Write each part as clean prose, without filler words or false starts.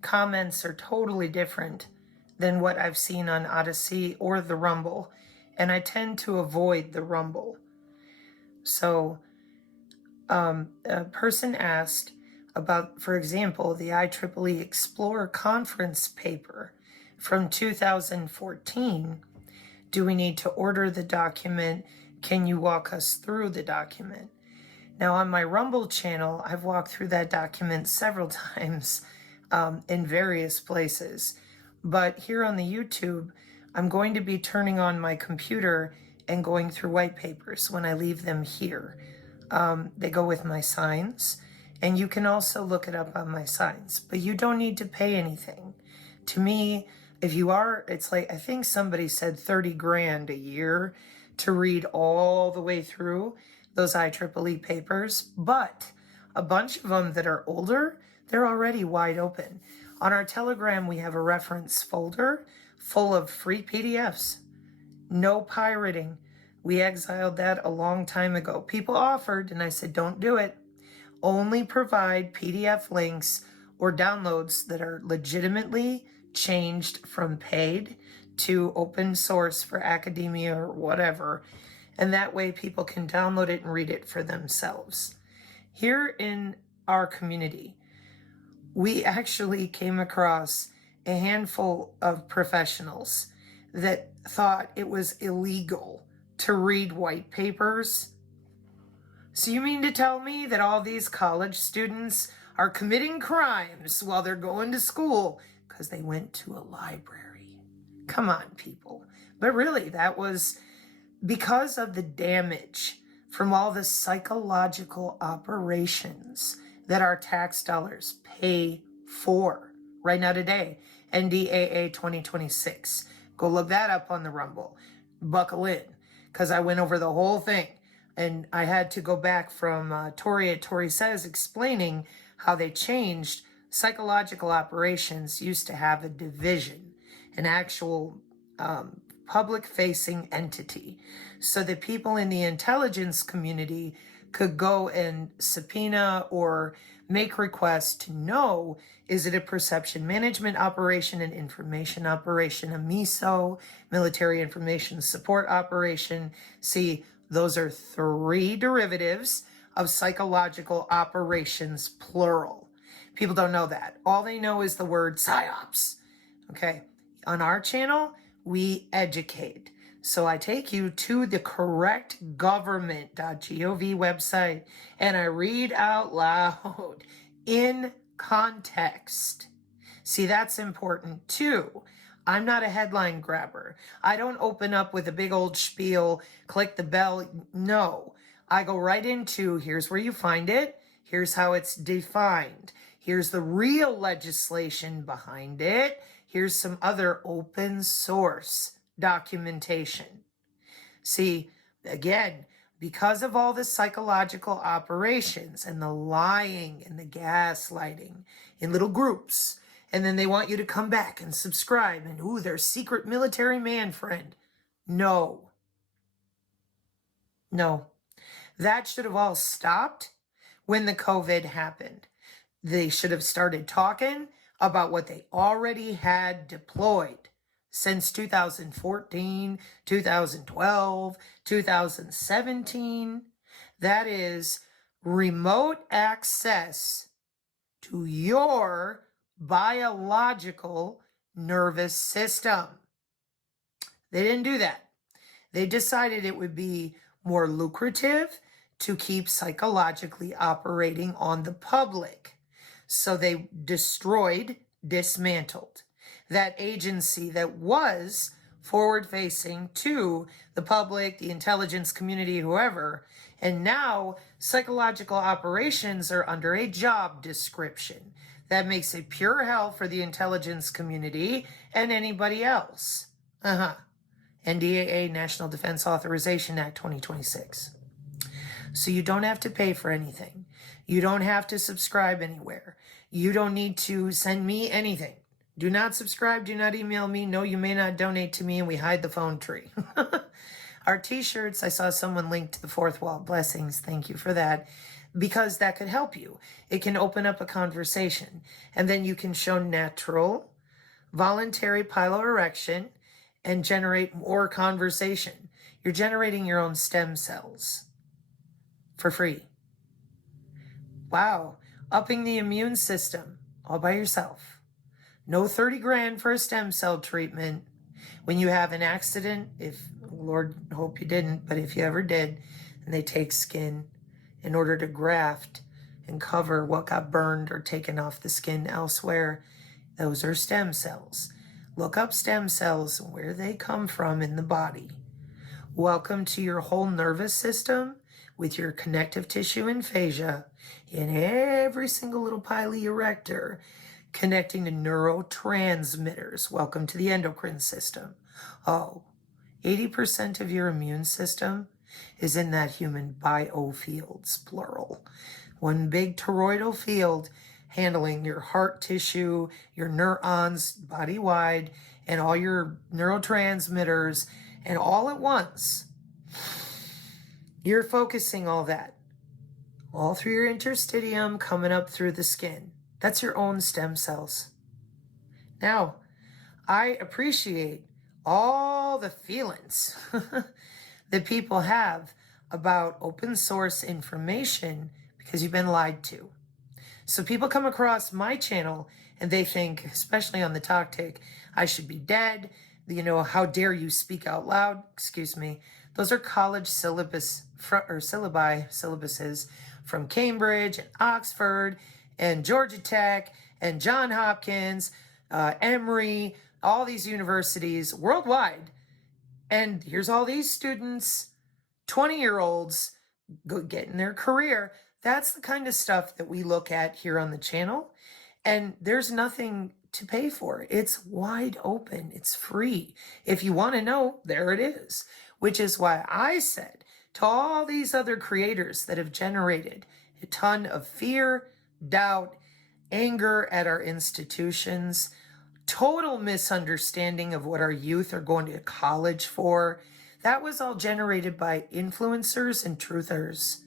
comments are totally different than what I've seen on Odyssey or the Rumble, and I tend to avoid the Rumble. So a person asked about, for example, the IEEE Explorer Conference paper from 2014. Do we need to order the document? Can you walk us through the document? Now, on my Rumble channel, I've walked through that document several times in various places. But here on the YouTube, I'm going to be turning on my computer and going through white papers when I leave them here. They go with my signs, and you can also look it up on my signs, but you don't need to pay anything. To me, if you are, it's like, I think somebody said 30 grand a year to read all the way through those IEEE papers, but a bunch of them that are older, they're already wide open. On our Telegram, we have a reference folder full of free PDFs. No pirating. We exiled that a long time ago. People offered, and I said, don't do it. Only provide PDF links or downloads that are legitimately changed from paid to open source for academia or whatever. And that way people can download it and read it for themselves. Here in our community, we actually came across a handful of professionals that thought it was illegal to read white papers. So you mean to tell me that all these college students are committing crimes while they're going to school because they went to a library? Come on, people. But really, that was because of the damage from all the psychological operations that our tax dollars pay for right now today. NDAA 2026. Go look that up on the Rumble. Buckle in, because I went over the whole thing. And I had to go back from Tori at Tori Says explaining how they changed psychological operations used to have a division, an actual public-facing entity, so that people in the intelligence community could go and subpoena or make requests to know, is it a perception management operation, an information operation, a MISO, military information support operation? See, those are three derivatives of psychological operations, plural. People don't know that. All they know is the word psyops. Okay, on our channel, we educate. So I take you to the correct government.gov website and I read out loud in context. See, that's important too. I'm not a headline grabber. I don't open up with a big old spiel, click the bell. No, I go right into, here's where you find it. Here's how it's defined. Here's the real legislation behind it. Here's some other open source documentation. See, again, because of all the psychological operations and the lying and the gaslighting in little groups, and then they want you to come back and subscribe and, ooh, their secret military man friend. No. That should have all stopped when the COVID happened. They should have started talking about what they already had deployed since 2014, 2012, 2017. That is remote access to your biological nervous system. They didn't do that. They decided it would be more lucrative to keep psychologically operating on the public. So they dismantled that agency that was forward-facing to the public, the intelligence community, whoever. And now psychological operations are under a job description. That makes it pure hell for the intelligence community and anybody else. NDAA, National Defense Authorization Act 2026. So you don't have to pay for anything. You don't have to subscribe anywhere. You don't need to send me anything. Do not subscribe. Do not email me. No, you may not donate to me, and we hide the phone tree. Our t-shirts, I saw someone link to the fourth wall. Blessings. Thank you for that. because that could help you. It can open up a conversation, and then you can show natural, voluntary piloerection and generate more conversation. You're generating your own stem cells for free. Wow, upping the immune system all by yourself. No 30 grand for a stem cell treatment. When you have an accident, if Lord hope you didn't, but if you ever did, and they take skin in order to graft and cover what got burned or taken off the skin elsewhere, those are stem cells. Look up stem cells, where they come from in the body. Welcome to your whole nervous system with your connective tissue and fascia in every single little pileoerector, connecting to neurotransmitters. Welcome to the endocrine system. Oh, 80% of your immune system is in that human biofields, plural. One big toroidal field handling your heart tissue, your neurons body-wide, and all your neurotransmitters, and all at once. You're focusing all that, all through your interstitium, coming up through the skin. That's your own stem cells. Now, I appreciate all the feelings that people have about open source information because you've been lied to. So people come across my channel and they think, especially on the Toctic, I should be dead. You know, how dare you speak out loud? Excuse me. Those are college syllabuses from Cambridge and Oxford and Georgia Tech and Johns Hopkins, Emory, all these universities worldwide. And here's all these students, 20-year-olds, getting their career. That's the kind of stuff that we look at here on the channel. And there's nothing to pay for. It's wide open. It's free. If you want to know, there it is. Which is why I said to all these other creators that have generated a ton of fear, doubt, anger at our institutions, total misunderstanding of what our youth are going to college for, that was all generated by influencers and truthers.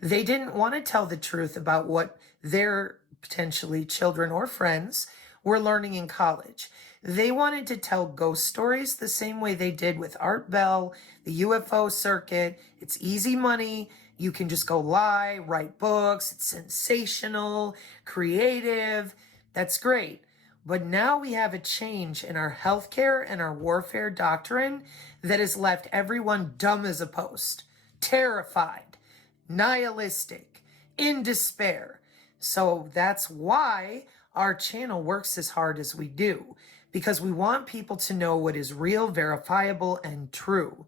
They didn't want to tell the truth about what their potentially children or friends were learning in college. They wanted to tell ghost stories the same way they did with Art Bell, the UFO circuit. It's easy money. You can just go lie, write books. It's sensational, creative. That's great. But now we have a change in our healthcare and our warfare doctrine that has left everyone dumb as a post, terrified, nihilistic, in despair. So that's why our channel works as hard as we do, because we want people to know what is real, verifiable, and true.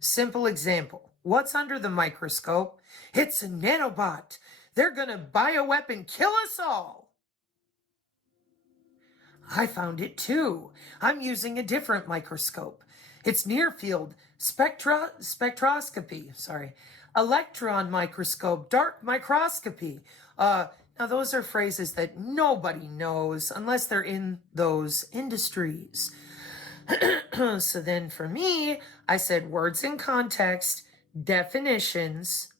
Simple example. What's under the microscope? It's a nanobot. They're going to bioweapon kill us all. I found it too. I'm using a different microscope. It's near field spectroscopy, electron microscope, dark microscopy. Now those are phrases that nobody knows unless they're in those industries. So then for me, I said words in context, definitions.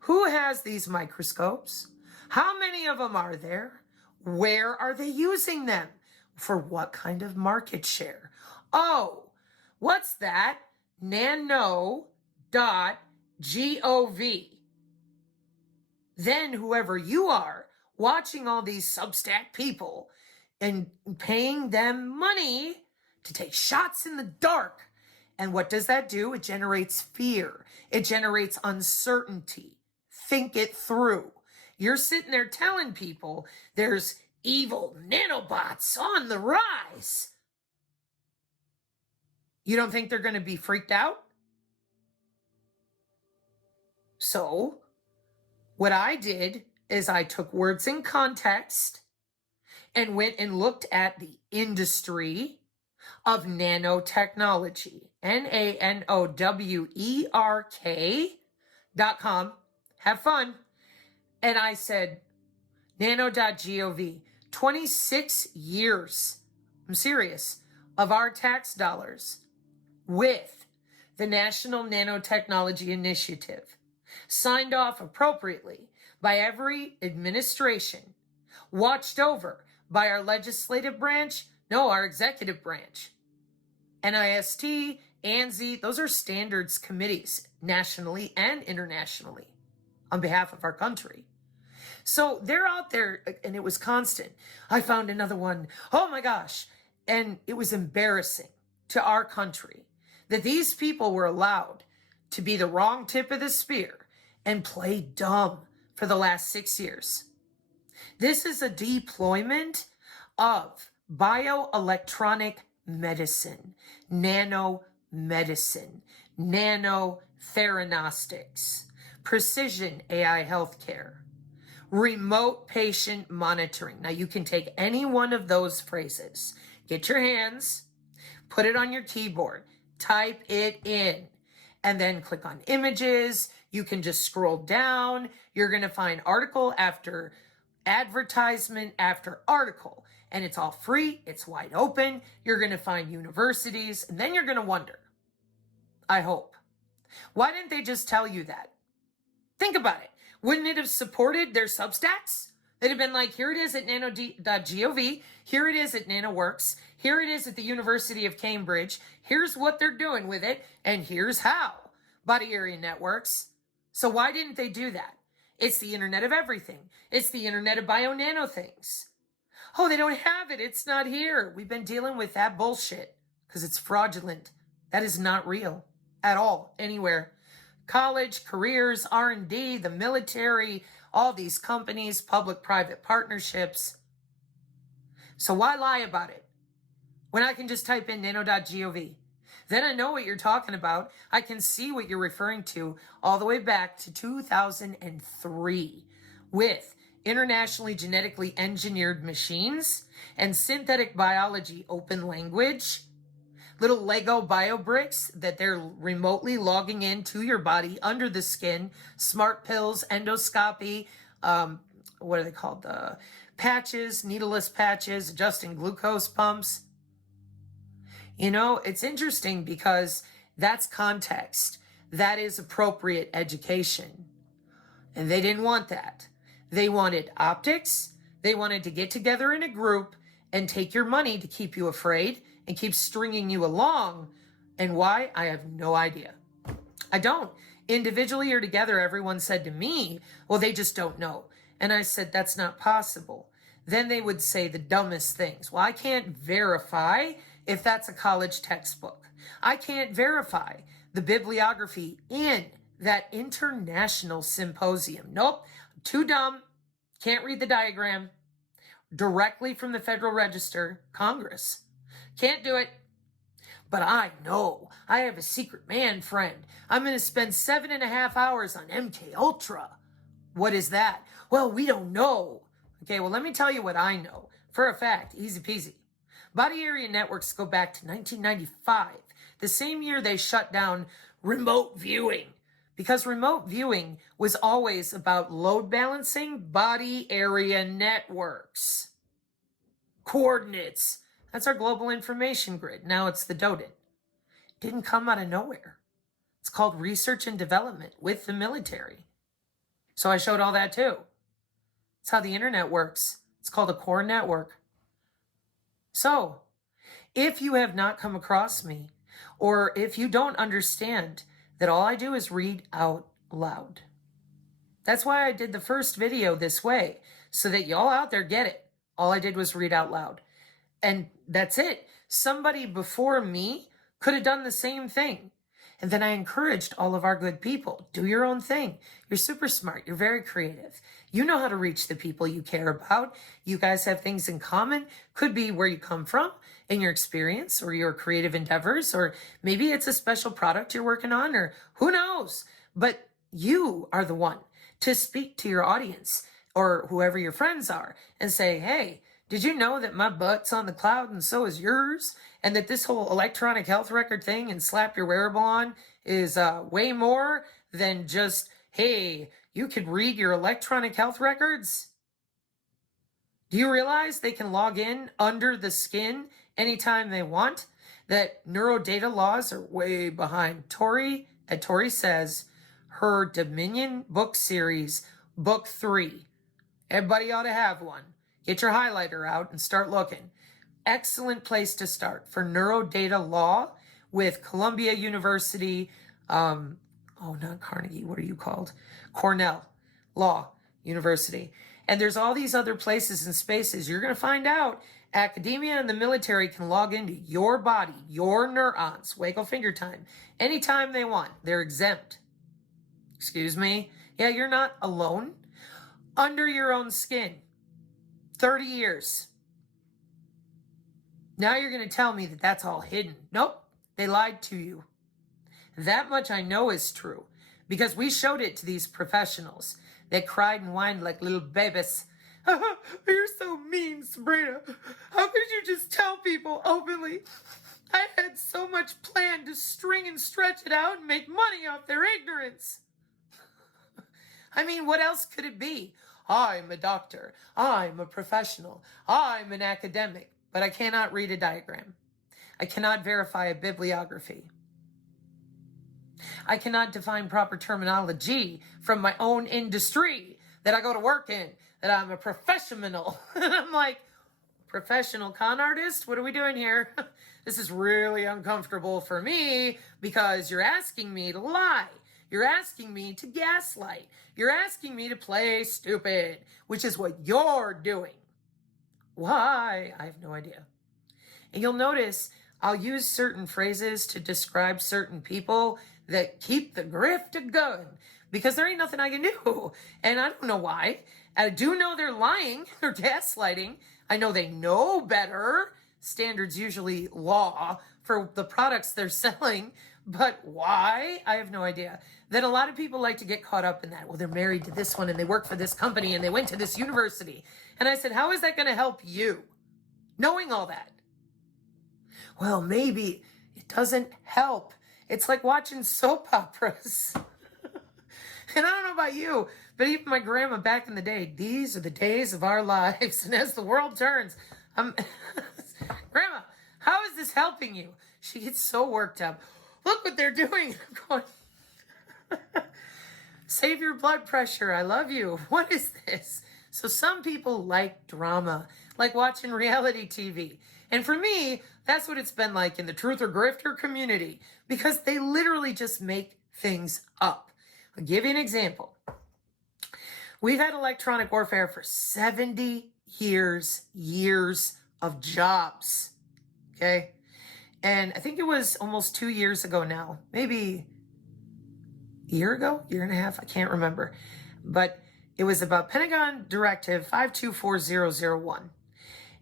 Who has these microscopes? How many of them are there? Where are they using them? For what kind of market share? Oh, what's that? Nano.gov. Then whoever you are, watching all these Substack people and paying them money to take shots in the dark. And what does that do? It generates fear. It generates uncertainty. Think it through. You're sitting there telling people there's evil nanobots on the rise. You don't think they're going to be freaked out? So, what I did is I took words in context and went and looked at the industry of nanotechnology. NANOWERK.com. Have fun. And I said, nano.gov. 26 years, I'm serious, of our tax dollars with the National Nanotechnology Initiative, signed off appropriately by every administration, watched over by our legislative branch, no, our executive branch. NIST, ANSI, those are standards committees nationally and internationally on behalf of our country. So they're out there, and it was constant. I found another one. Oh my gosh. And it was embarrassing to our country that these people were allowed to be the wrong tip of the spear and play dumb for the last 6 years. This is a deployment of bioelectronic medicine, nanomedicine, nanotheranostics, precision AI healthcare, remote patient monitoring. Now you can take any one of those phrases, get your hands, put it on your keyboard, type it in, and then click on images. You can just scroll down. You're going to find article after advertisement after article, and it's all free. It's wide open. You're going to find universities, and then you're going to wonder, I hope, why didn't they just tell you that? Think about it. Wouldn't it have supported their Substacks? They'd have been like, here it is at nano.gov, here it is at NanoWorks, here it is at the University of Cambridge, here's what they're doing with it, and here's how. Body area networks. So why didn't they do that? It's the Internet of everything. It's the Internet of bio-nano things. Oh, they don't have it. It's not here. We've been dealing with that bullshit because it's fraudulent. That is not real at all, anywhere. College, careers, R&D, the military, all these companies, public-private partnerships. So why lie about it when I can just type in nano.gov? Then I know what you're talking about. I can see what you're referring to all the way back to 2003 with internationally genetically engineered machines and synthetic biology open language. Little Lego bio bricks that they're remotely logging into your body under the skin, smart pills, endoscopy, what are they called? The patches, needleless patches, adjusting glucose pumps. You know, it's interesting because that's context. That is appropriate education. And they didn't want that. They wanted optics. They wanted to get together in a group and take your money to keep you afraid and keep stringing you along. And why? I have no idea. I don't. Individually or together, everyone said to me, well, they just don't know. And I said, that's not possible. Then they would say the dumbest things. Well, I can't verify if that's a college textbook. I can't verify the bibliography in that international symposium. Nope, I'm too dumb. Can't read the diagram directly from the Federal Register, Congress. Can't do it. But I know I have a secret man friend. I'm going to spend 7.5 hours on MK Ultra. What is that? Well, we don't know. Okay, well, let me tell you what I know. For a fact, easy peasy. Body area networks go back to 1995, the same year they shut down remote viewing. Because remote viewing was always about load balancing body area networks. Coordinates. That's our global information grid. Now it's the DODIN. Didn't come out of nowhere. It's called research and development with the military. So I showed all that too. It's how the internet works. It's called a core network. So, if you have not come across me, or if you don't understand that all I do is read out loud. That's why I did the first video this way, so that y'all out there get it. All I did was read out loud. And that's it. Somebody before me could have done the same thing. And then I encouraged all of our good people, do your own thing. You're super smart. You're very creative. You know how to reach the people you care about. You guys have things in common. Could be where you come from in your experience or your creative endeavors, or maybe it's a special product you're working on, or who knows. But you are the one to speak to your audience or whoever your friends are and say, hey, did you know that my butt's on the cloud and so is yours? And that this whole electronic health record thing and slap your wearable on is way more than just, hey, you could read your electronic health records? Do you realize they can log in under the skin anytime they want? That neurodata laws are way behind. Tori Says her Dominion book series Book 3. Everybody ought to have one. Get your highlighter out and start looking. Excellent place to start for neurodata law with Columbia University, not Carnegie, what are you called? Cornell Law University. And there's all these other places and spaces. You're going to find out academia and the military can log into your body, your neurons, wiggle finger time, anytime they want. They're exempt. Excuse me? Yeah, you're not alone. Under your own skin. 30 years. Now you're going to tell me that that's all hidden. Nope. They lied to you. That much I know is true because we showed it to these professionals. They cried and whined like little babies. You're so mean, Sabrina. How could you just tell people openly? I had so much planned to string and stretch it out and make money off their ignorance. I mean, what else could it be? I'm a doctor. I'm a professional. I'm an academic. But I cannot read a diagram. I cannot verify a bibliography. I cannot define proper terminology from my own industry that I go to work in, that I'm a professional. And I'm like, professional con artist? What are we doing here? This is really uncomfortable for me because you're asking me to lie. You're asking me to gaslight. You're asking me to play stupid, which is what you're doing. Why? I have no idea. And you'll notice I'll use certain phrases to describe certain people that keep the grift going because there ain't nothing I can do. And I don't know why. I do know they're lying or gaslighting. I know they know better. Standards usually law for the products they're selling. But why? I have no idea. Then a lot of people like to get caught up in that. Well, they're married to this one and they work for this company and they went to this university. And I said, how is that going to help you? Knowing all that. Well, maybe it doesn't help. It's like watching soap operas. And I don't know about you, but even my grandma back in the day, these are the days of our lives. And as the world turns, Grandma, how is this helping you? She gets so worked up. Look what they're doing. I'm going, save your blood pressure. I love you. What is this? So some people like drama, like watching reality TV. And for me, that's what it's been like in the truth or grifter community because they literally just make things up. I'll give you an example. We've had electronic warfare for 70 years of jobs. Okay? And I think it was almost 2 years ago now, maybe a year ago, year and a half, I can't remember. But it was about Pentagon Directive 524001.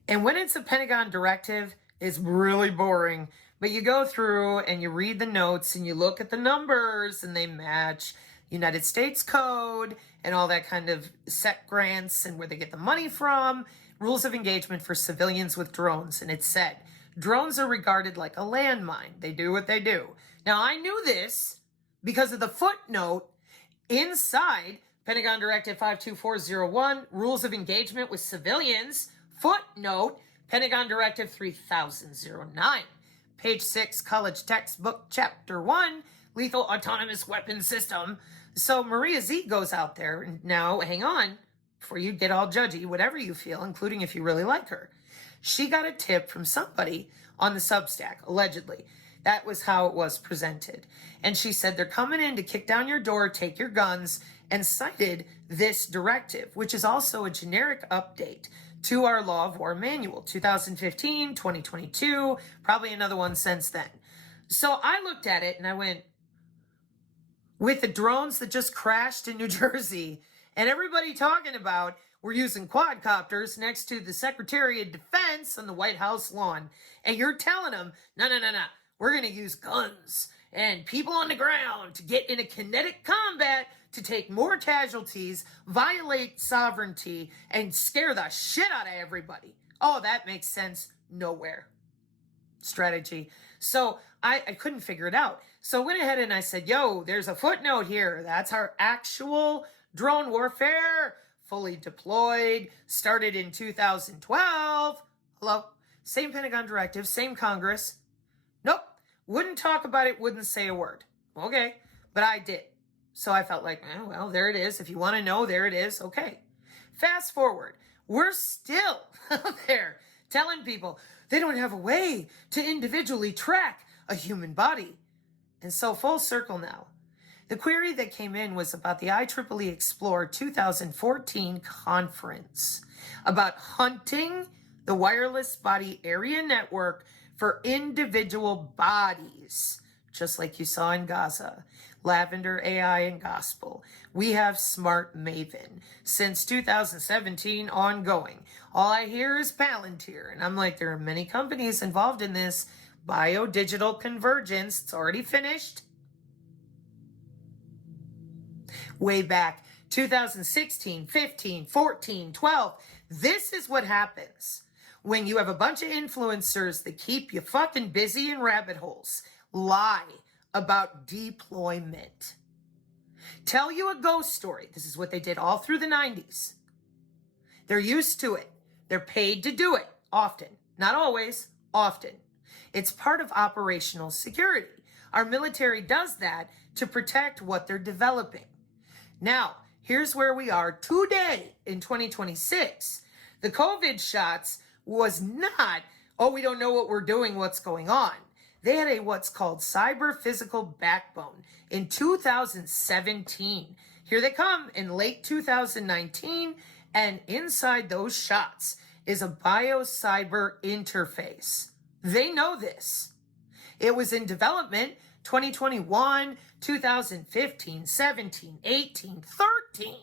And when it's a Pentagon directive, it's really boring. But you go through and you read the notes and you look at the numbers and they match United States Code and all that kind of set grants and where they get the money from, rules of engagement for civilians with drones. And it said, drones are regarded like a landmine. They do what they do. Now, I knew this because of the footnote inside Pentagon Directive 52401, rules of engagement with civilians, footnote, Pentagon Directive 3009, page 6, college textbook, chapter 1, lethal autonomous weapon system. So Maria Z goes out there, and now, hang on, before you get all judgy, whatever you feel, including if you really like her. She got a tip from somebody on the Substack, allegedly. That was how it was presented. And she said, they're coming in to kick down your door, take your guns, and cited this directive, which is also a generic update to our Law of War Manual, 2015, 2022, probably another one since then. So I looked at it and I went, with the drones that just crashed in New Jersey and everybody talking about we're using quadcopters next to the Secretary of Defense on the White House lawn, and you're telling them, no, we're going to use guns and people on the ground to get in a kinetic combat to take more casualties, violate sovereignty, and scare the shit out of everybody. Oh, that makes sense nowhere. Strategy. So I couldn't figure it out. So I went ahead and I said, yo, there's a footnote here. That's our actual drone warfare, fully deployed, started in 2012. Hello? Same Pentagon directive, same Congress. Nope. Wouldn't talk about it, wouldn't say a word. Okay. But I did. So I felt like, well, there it is. If you want to know, there it is. Okay. Fast forward. We're still out there telling people they don't have a way to individually track a human body. And so full circle now. The query that came in was about the IEEE Explore 2014 conference about hunting the wireless body area network for individual bodies, just like you saw in Gaza, Lavender AI and Gospel. We have Smart Maven since 2017 ongoing. All I hear is Palantir, and I'm like, there are many companies involved in this. Bio-digital convergence, it's already finished. Way back 2016, 15, 14, 12. This is what happens when you have a bunch of influencers that keep you fucking busy in rabbit holes, lie about deployment, tell you a ghost story. This is what they did all through the 90s. They're used to it. They're paid to do it often, not always, often. It's part of operational security. Our military does that to protect what they're developing. Now, here's where we are today in 2026. The COVID shots was not, oh, we don't know what we're doing, what's going on. They had a what's called cyber physical backbone in 2017. Here they come in late 2019, and inside those shots is a bio-cyber interface. They know this. It was in development 2021, 2015, 17, 18, 13.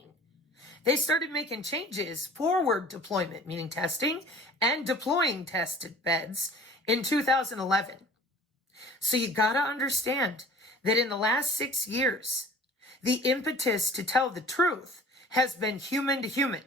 They started making changes, forward deployment, meaning testing, and deploying tested beds in 2011. So you gotta understand that in the last 6 years, the impetus to tell the truth has been human to human.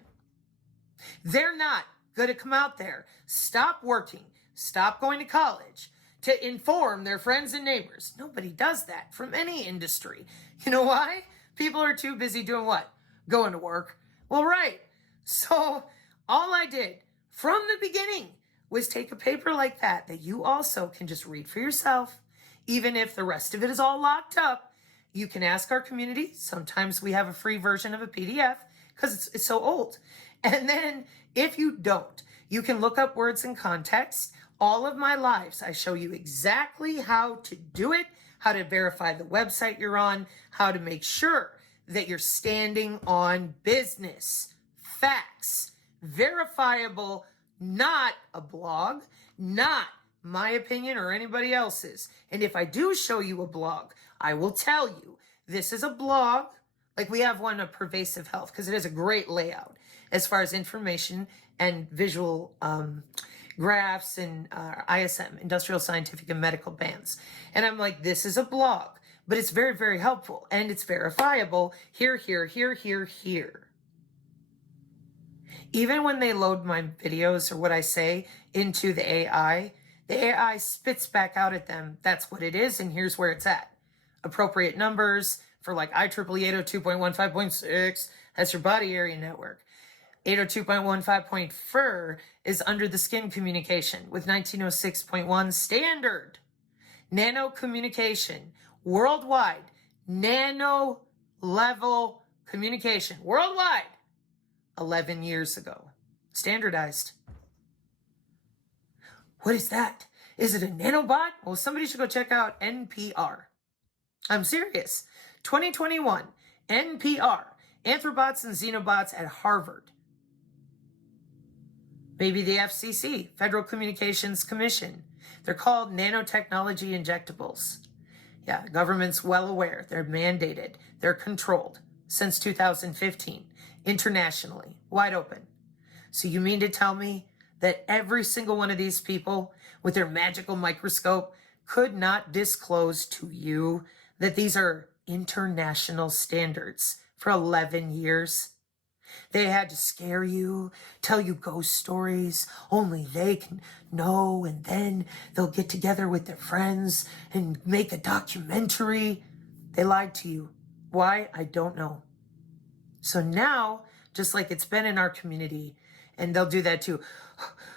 They're not gonna come out there, stop working, stop going to college, to inform their friends and neighbors. Nobody does that from any industry. You know why? People are too busy doing what? Going to work. Well, right. So all I did from the beginning was take a paper like that you also can just read for yourself. Even if the rest of it is all locked up, you can ask our community. Sometimes we have a free version of a PDF because it's so old. And then if you don't, you can look up words in context. All of my lives, I show you exactly how to do it, how to verify the website you're on, how to make sure that you're standing on business, facts, verifiable, not a blog, not my opinion or anybody else's. And if I do show you a blog, I will tell you this is a blog. Like we have one of Pervasive Health because it has a great layout as far as information and visual graphs and ISM, Industrial Scientific and Medical Bands. And I'm like, this is a blog, but it's very, very helpful and it's verifiable here, here, here, here, here. Even when they load my videos or what I say into the AI spits back out at them. That's what it is, and here's where it's at. Appropriate numbers for like IEEE 802.15.6, that's your body area network. 802.15.4 is under the skin communication with 1906.1 standard. Nano communication, worldwide, nano level communication, worldwide, 11 years ago. Standardized. What is that? Is it a nanobot? Well, somebody should go check out NPR. I'm serious. 2021, NPR, Anthrobots and Xenobots at Harvard. Maybe the FCC, Federal Communications Commission. They're called Nanotechnology Ingestibles. Yeah, government's well aware. They're mandated. They're controlled since 2015, internationally, wide open. So you mean to tell me that every single one of these people with their magical microscope could not disclose to you that these are international standards for 11 years? They had to scare you, tell you ghost stories, only they can know, and then they'll get together with their friends and make a documentary. They lied to you. Why? I don't know. So now, just like it's been in our community, and they'll do that too.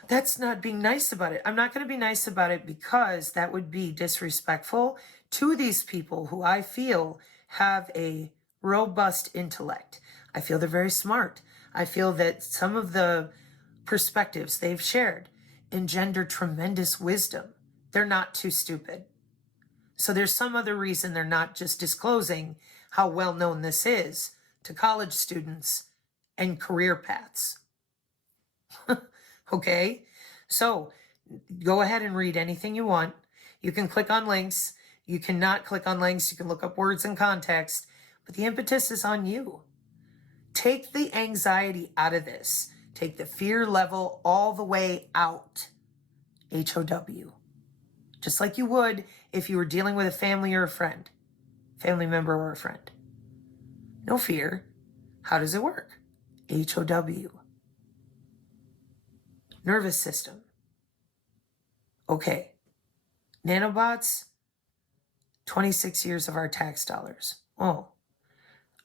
That's not being nice about it. I'm not going to be nice about it because that would be disrespectful to these people who I feel have a robust intellect. I feel they're very smart. I feel that some of the perspectives they've shared engender tremendous wisdom. They're not too stupid. So there's some other reason they're not just disclosing how well known this is to college students and career paths. Okay? So go ahead and read anything you want. You can click on links. You cannot click on links. You can look up words in context. But the impetus is on you. Take the anxiety out of this. Take the fear level all the way out. HOW. Just like you would if you were dealing with a family or a friend. Family member or a friend. No fear. How does it work? HOW. Nervous system. Okay. Nanobots, 26 years of our tax dollars. Oh.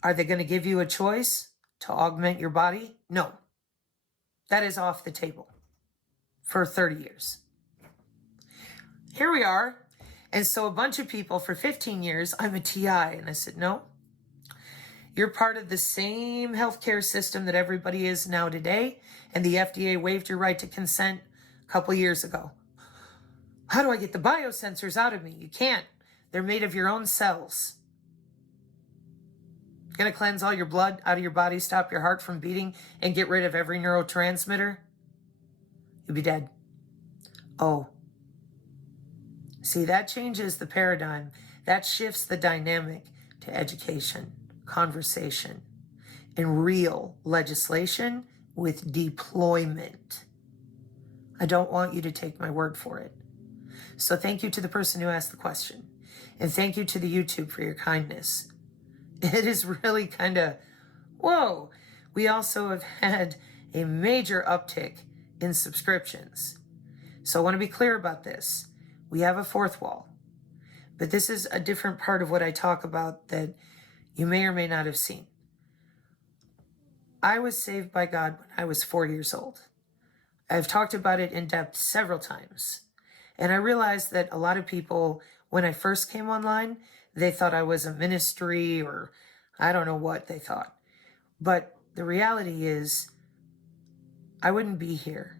Are they going to give you a choice to augment your body? No. That is off the table for 30 years. Here we are. And so a bunch of people for 15 years, I'm a TI. And I said, no. You're part of the same healthcare system that everybody is now today. And the FDA waived your right to consent a couple years ago. How do I get the biosensors out of me? You can't. They're made of your own cells. Going to cleanse all your blood out of your body, stop your heart from beating, and get rid of every neurotransmitter? You'll be dead. Oh. See, that changes the paradigm. That shifts the dynamic to education, conversation, and real legislation with deployment. I don't want you to take my word for it. So thank you to the person who asked the question. And thank you to the YouTube for your kindness. It is really kind of, whoa. We also have had a major uptick in subscriptions. So I want to be clear about this. We have a fourth wall. But this is a different part of what I talk about that you may or may not have seen. I was saved by God when I was 4 years old. I've talked about it in depth several times. And I realized that a lot of people, when I first came online, they thought I was a ministry or I don't know what they thought. But the reality is, I wouldn't be here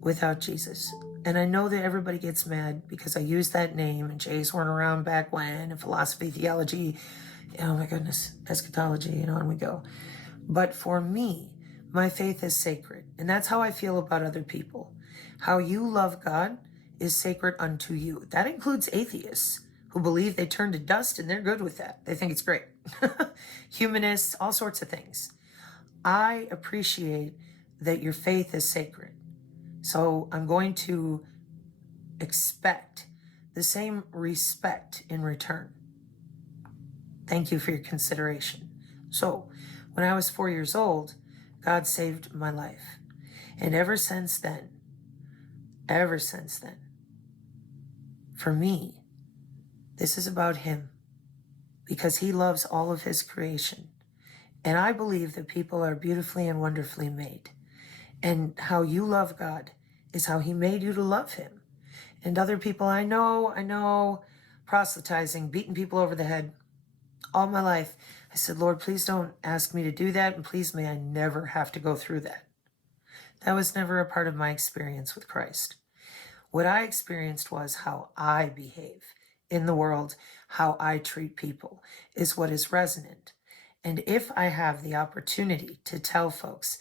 without Jesus. And I know that everybody gets mad because I use that name and J's weren't around back when, and philosophy, theology, oh my goodness, eschatology, and on we go. But for me, my faith is sacred. And that's how I feel about other people. How you love God is sacred unto you. That includes atheists who believe they turn to dust and they're good with that. They think it's great. Humanists, all sorts of things. I appreciate that your faith is sacred. So I'm going to expect the same respect in return. Thank you for your consideration. So when I was 4 years old, God saved my life. And ever since then, for me, this is about him because he loves all of his creation. And I believe that people are beautifully and wonderfully made. And how you love God is how he made you to love him. And other people I know, proselytizing, beating people over the head all my life. I said, Lord, please don't ask me to do that. And please may I never have to go through that. That was never a part of my experience with Christ. What I experienced was how I behave in the world, how I treat people is what is resonant. And if I have the opportunity to tell folks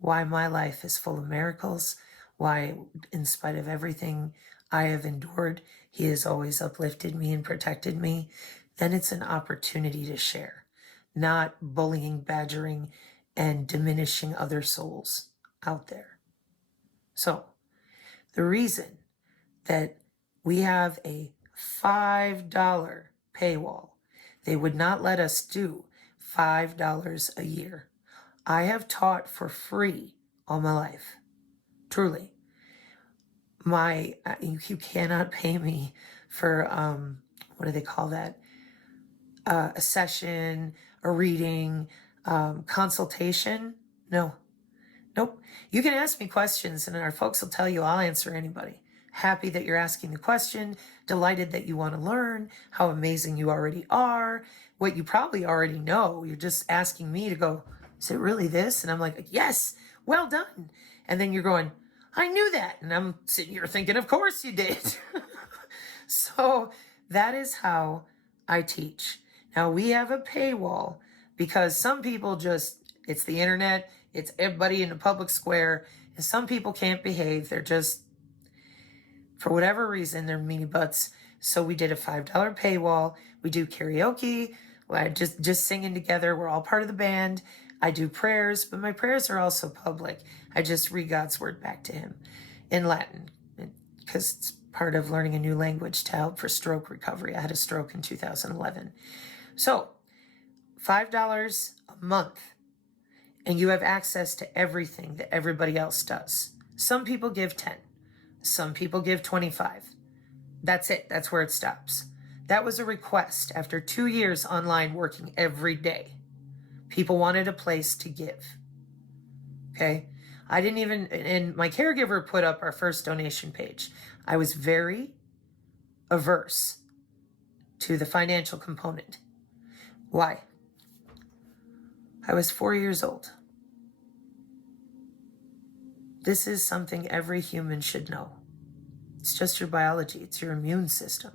why my life is full of miracles, why in spite of everything I have endured, he has always uplifted me and protected me, then it's an opportunity to share, not bullying, badgering, and diminishing other souls out there. So the reason that we have a $5 paywall, they would not let us do $5 a year. I have taught for free all my life. Truly. You cannot pay me for, what do they call that? A session, a reading, consultation. No. Nope. You can ask me questions and our folks will tell you I'll answer anybody. happy that you're asking the question, delighted that you want to learn, how amazing you already are, what you probably already know. You're just asking me to go, is it really this? And I'm like, yes, well done. And then you're going, I knew that. And I'm sitting here thinking, of course you did. So that is how I teach. Now we have a paywall because some people just, it's the internet, it's everybody in the public square, and some people can't behave. They're just, for whatever reason, they're meanie butts. So we did a $5 paywall. We do karaoke. Just singing together. We're all part of the band. I do prayers, but my prayers are also public. I just read God's word back to him in Latin because it's part of learning a new language to help for stroke recovery. I had a stroke in 2011. So $5 a month, and you have access to everything that everybody else does. Some people give 10. Some people give 25. That's it. That's where it stops. That was a request after 2 years online working every day. People wanted a place to give. Okay? I didn't even, and my caregiver put up our first donation page. I was very averse to the financial component. Why? I was 4 years old. This is something every human should know. It's just your biology. It's your immune system.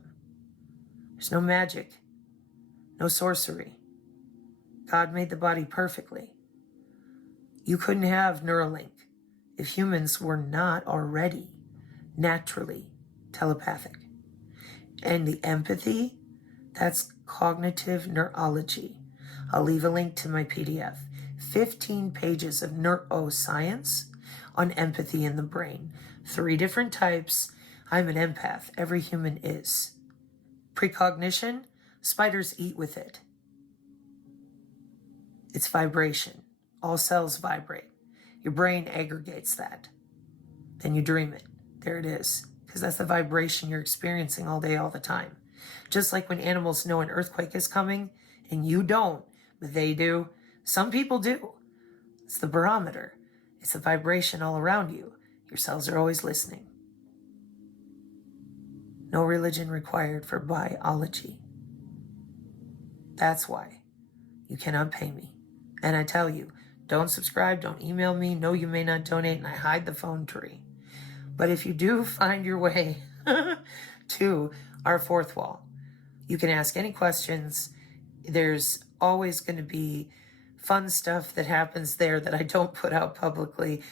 There's no magic, no sorcery. God made the body perfectly. You couldn't have Neuralink if humans were not already naturally telepathic. And the empathy, that's cognitive neurology. I'll leave a link to my PDF. 15 pages of neuroscience on empathy in the brain. 3 different types. I'm an empath. Every human is. Precognition, spiders eat with it. It's vibration. All cells vibrate. Your brain aggregates that. Then you dream it. There it is. Because that's the vibration you're experiencing all day, all the time. Just like when animals know an earthquake is coming, and you don't, but they do. Some people do. It's the barometer. It's the vibration all around you. Your cells are always listening. No religion required for biology. That's why you cannot pay me. And I tell you, don't subscribe, don't email me, no, you may not donate, and I hide the phone tree. But if you do find your way to our 4th wall, you can ask any questions. There's always going to be fun stuff that happens there that I don't put out publicly.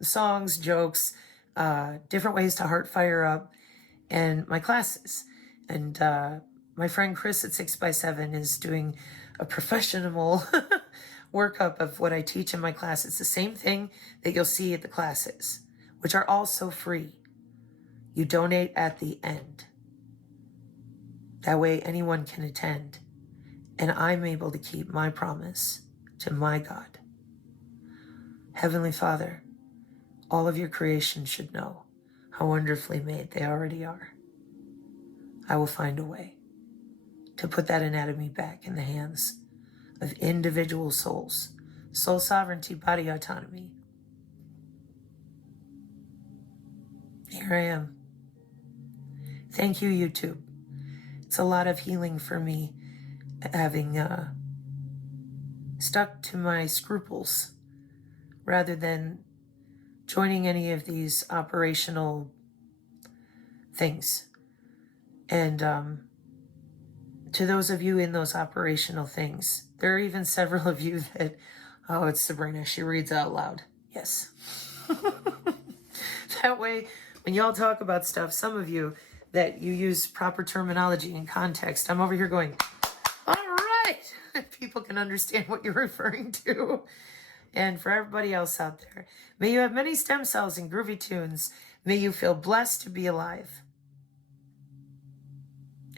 Songs, jokes, different ways to heart fire up, and my classes. And my friend Chris at 6x7 is doing a professional workup of what I teach in my class. It's the same thing that you'll see at the classes, which are also free. You donate at the end. That way anyone can attend. And I'm able to keep my promise to my God. Heavenly Father, all of your creation should know how wonderfully made they already are. I will find a way to put that anatomy back in the hands of individual souls. Soul sovereignty, body autonomy. Here I am. Thank you, YouTube. It's a lot of healing for me, having stuck to my scruples rather than joining any of these operational things. And to those of you in those operational things, there are even several of you that, oh, it's Sabrina, she reads out loud. Yes. That way, when y'all talk about stuff, some of you that you use proper terminology and context, I'm over here going, all right, people can understand what you're referring to. And for everybody else out there, may you have many stem cells and groovy tunes. May you feel blessed to be alive.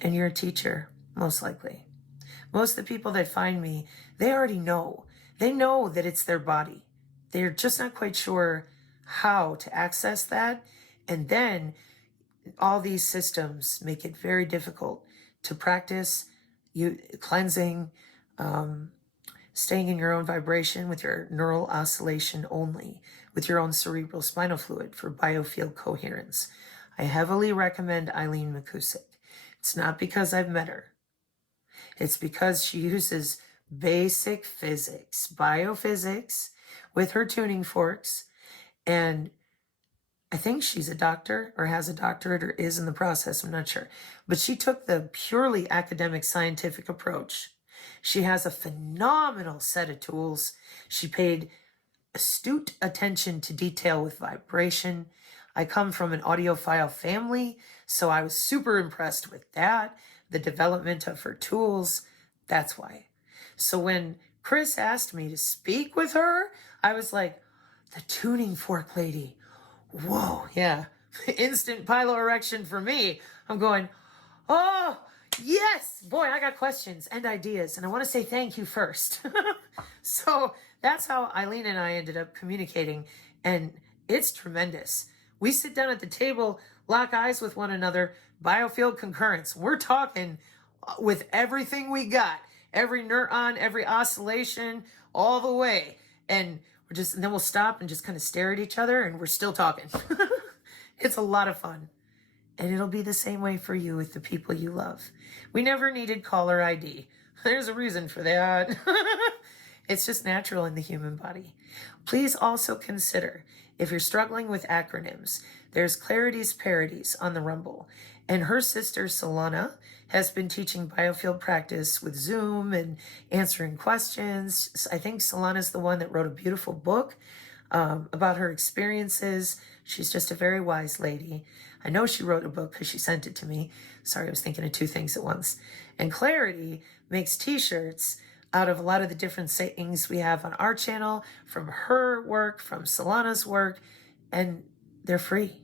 And you're a teacher, most likely. Most of the people that find me, they already know. They know that it's their body. They're just not quite sure how to access that. And then all these systems make it very difficult to practice cleansing, staying in your own vibration with your neural oscillation only, with your own cerebral spinal fluid for biofield coherence. I heavily recommend Eileen McCusick. It's not because I've met her. It's because she uses basic physics, biophysics, with her tuning forks. And I think she's a doctor or has a doctorate or is in the process. I'm not sure. But she took the purely academic scientific approach. She has a phenomenal set of tools. She paid astute attention to detail with vibration. I come from an audiophile family, so I was super impressed with that. The development of her tools, that's why. So when Chris asked me to speak with her, I was like, the tuning fork lady. Whoa, yeah. Instant piloerection for me. I'm going, oh, yes. Boy, I got questions and ideas, and I want to say thank you first. So that's how Eileen and I ended up communicating, and it's tremendous. We sit down at the table, lock eyes with one another, biofield concurrence. We're talking with everything we got, every neuron, every oscillation, all the way. And then we'll stop and just kind of stare at each other, and we're still talking. It's a lot of fun. And it'll be the same way for you with the people you love. We never needed caller ID. There's a reason for that. It's just natural in the human body. Please also consider, if you're struggling with acronyms, there's Clarity's Parodies on the Rumble. And her sister, Solana, has been teaching biofield practice with Zoom and answering questions. I think Solana's the one that wrote a beautiful book about her experiences. She's just a very wise lady. I know she wrote a book because she sent it to me. Sorry, I was thinking of two things at once. And Clarity makes t-shirts out of a lot of the different sayings we have on our channel, from her work, from Solana's work, and they're free.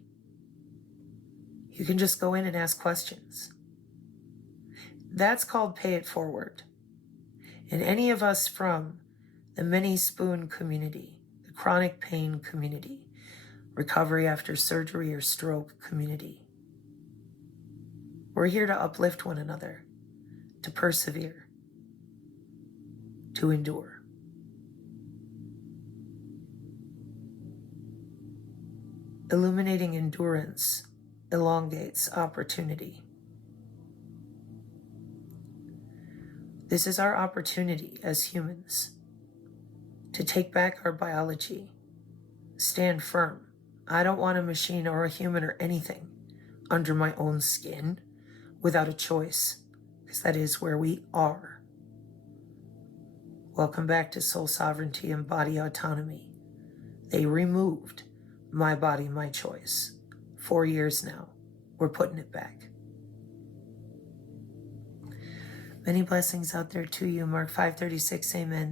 You can just go in and ask questions. That's called pay it forward. And any of us from the many spoon community, the chronic pain community, recovery after surgery or stroke community, we're here to uplift one another, to persevere, to endure. Illuminating endurance elongates opportunity. This is our opportunity as humans to take back our biology, stand firm. I don't want a machine or a human or anything under my own skin without a choice, because that is where we are. Welcome back to Soul Sovereignty and Body Autonomy. They removed my body, my choice. 4 years now. We're putting it back. Many blessings out there to you. Mark 5:36, amen.